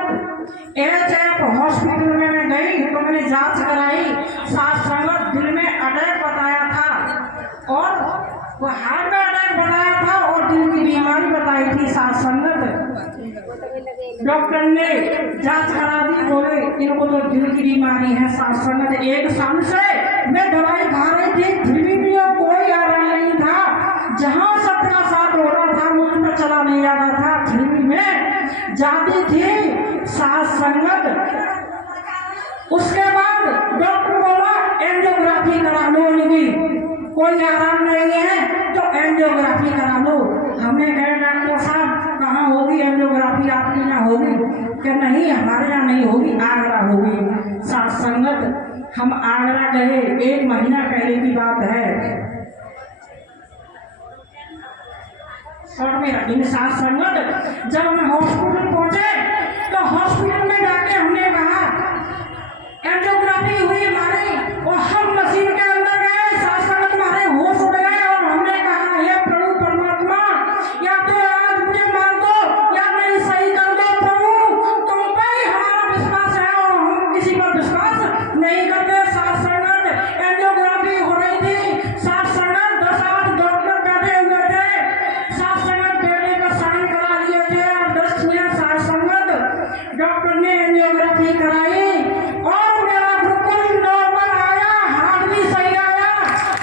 संगत एक हॉस्पिटल में मैं गई तो मैंने जांच कराई, साथ संगत दिल में अटैक बताया था और वो हार्ट में अटैक बताया था और दिल की बीमारी बताई थी। साथ संगत डॉक्टर ने जांच करा दी, बोले इनको तो दिल की बीमारी है। साथ संगत 1 साल से मैं दवाई खा रही थी, फिर भी कोई आराम नहीं था। जहाँ सबका साथ हो रहा था मुझ पर चला नहीं आ रहा था, फिर भी मैं जाती थी। साथ संगत उसके बाद डॉक्टर बोला एंजियोग्राफी करा लो, इनकी कोई आराम नहीं है तो एंजियोग्राफी करा लो। हमने कहा डॉक्टर साहब कहाँ होगी एंजियोग्राफी, आपके यहाँ होगी क्या? नहीं, हमारे यहाँ नहीं होगी, आगरा होगी। साथ संगत हम आगरा गए, 1 महीना पहले की बात है। साथ संगत जब हम हॉस्पिटल पहुंचे तो हॉस्पिटल में जाके हमने कहा एंजियोग्राफी हुई हमारी और हम मशीन के अंदर गए। साथ संगत हमारे होश उड़ गए और हमने कहा हे प्रभु परमात्मा, या तो आज मुझे मार दो या नहीं सही कर दो प्रभु, तुम पे ही हमारा विश्वास है और हम किसी पर विश्वास नहीं करते। साथ संगत एंजियोग्राफी हो रही थी। साथ संगत 10 डॉक्टर बैठे हुए थे। साथ संगत बेटे का साइन करा लिए थे और 10 मिनट साथ संगत डॉक्टर ने एंजियोग्राफी कराई और मेरा बिल्कुल नॉर्मल आया, हार्ट भी सही आया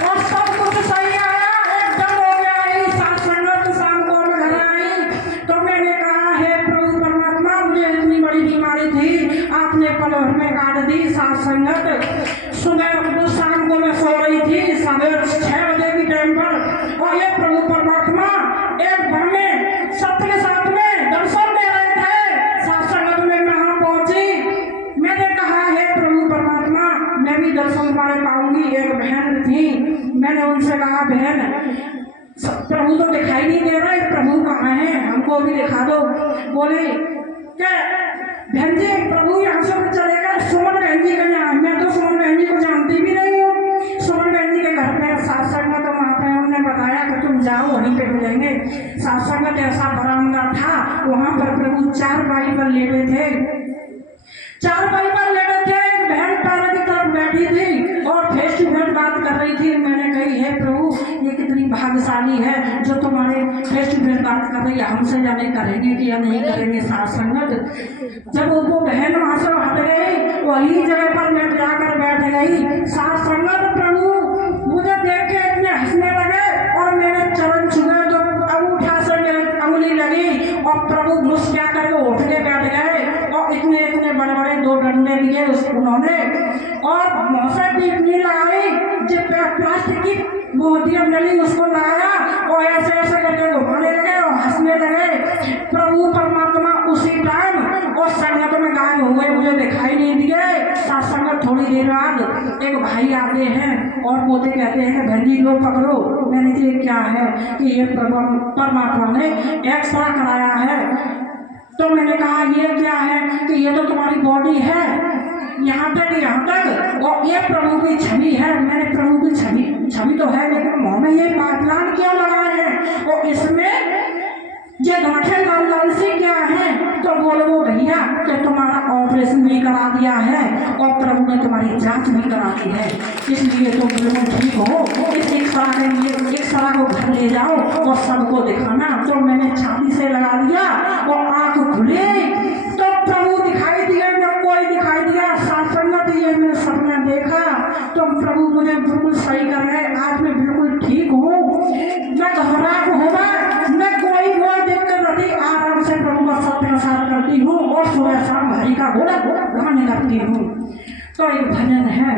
और सब कुछ सही आया, एकदम हो गया। ही साथ संगत शाम को मैं घर आई तो मैंने कहा हे प्रभु परमात्मा, मुझे इतनी बड़ी बीमारी थी, आपने पल भर में काट दी। साथ संगत सुबह शाम को मैं सो रही थी, सवेरे 6 बजे की टाइम पर, और ये प्रभु परमात्मा एक भर में सबके साथ में दर्शन दे रहे थे। साथ संगत में मैं वहां पहुंची, मैंने कहा हे प्रभु परमात्मा, मैं भी दर्शन तुम्हारे पाऊंगी। एक बहन थी, मैंने उनसे कहा बहन प्रभु तो दिखाई नहीं दे रहे, प्रभु कहाँ है, हमको भी दिखा दो। बोले क्या बहन जी प्रभु यहाँ से चले गए सुमन बहन जी के यहाँ। मैं तो सुमन बहन जी को जानती भी नहीं हूँ। सुमन बहन जी के घर पे साथ संगत तो वहाँ पे उन्होंने बताया कि तुम जाओ वहीं पे मिलेंगे। साथ संगत ऐसा बरामदा था, वहाँ पर प्रभु 4 बाइबल लेटे थे। 4 बाइबल लेटे थे। एक बहन पैर की तरफ बैठी थी और फेस टू फेस बात कर रही थी। मैंने कही हे प्रभु, ये कितनी भाग्यशाली है जो तुम्हारे फेस टू फेस बात कर रही है, हमसे जाने करेंगे कि या नहीं करेंगे। साथ संगत जब वो बहन वहां से हट गई, वही जगह पर मैं जाकर बैठ गई। साथ संगत प्रभु मुझे देख के इतने हंसने लगे और मेरे चरण छुए तो अंगूठा से मेरे अंगुली लगी और प्रभु मुस्कुरा करके उठ के बैठ गए और इतने इतने बड़े बड़े 2 डंडे लिए उन्होंने और मुँह से टीप नहीं लगाई, जो प्लास्टिक की मोतियम डली उसको लगाया और ऐसे ऐसे करके घुमाने लगे और हंसने लगे। प्रभु परमात्मा उसी टाइम और संगत में गायब हो गए, मुझे दिखाई नहीं दिए। साथ संगत थोड़ी देर बाद एक भाई आते हैं और पोते कहते हैं कि बहन जी लो पकड़ो। मैंने कहा क्या है कि ये परमात्मा ने एक्सरा कराया है। तो मैंने कहा ये क्या है कि ये तो तुम्हारी बॉडी है यहाँ तक और ये प्रभु की छवि है। मैंने प्रभु की छवि तो है, लेकिन मुँह में ये पागलान क्यों लगाए हैं और इसमें ये गांठें लाल लाल सी क्या है? तो बोले वो भैया कि तुम्हारा ऑपरेशन भी करा दिया है और प्रभु ने तुम्हारी जांच भी करा दी है, इसलिए तुम बिल्कुल ठीक हो। इस एक्सरा को घर ले जाओ और सबको दिखाना। तो मैंने छाती से लगा दिया और आंख खुले तो प्रभु दिखाई दिया, जब कोई दिखाई दिया। साथ संगत ये मैंने सपना देखा तो प्रभु मुझे बिल्कुल सही कर रहे। आज मैं बिल्कुल ठीक हूँ, मैं घबराहट होगा, मैं कोई दिक्कत नहीं, आराम से प्रभु का सत्प्रसाद करती हूँ और सुबह शाम हरि का घोड़ा गाने लगती हूँ। तो एक भजन है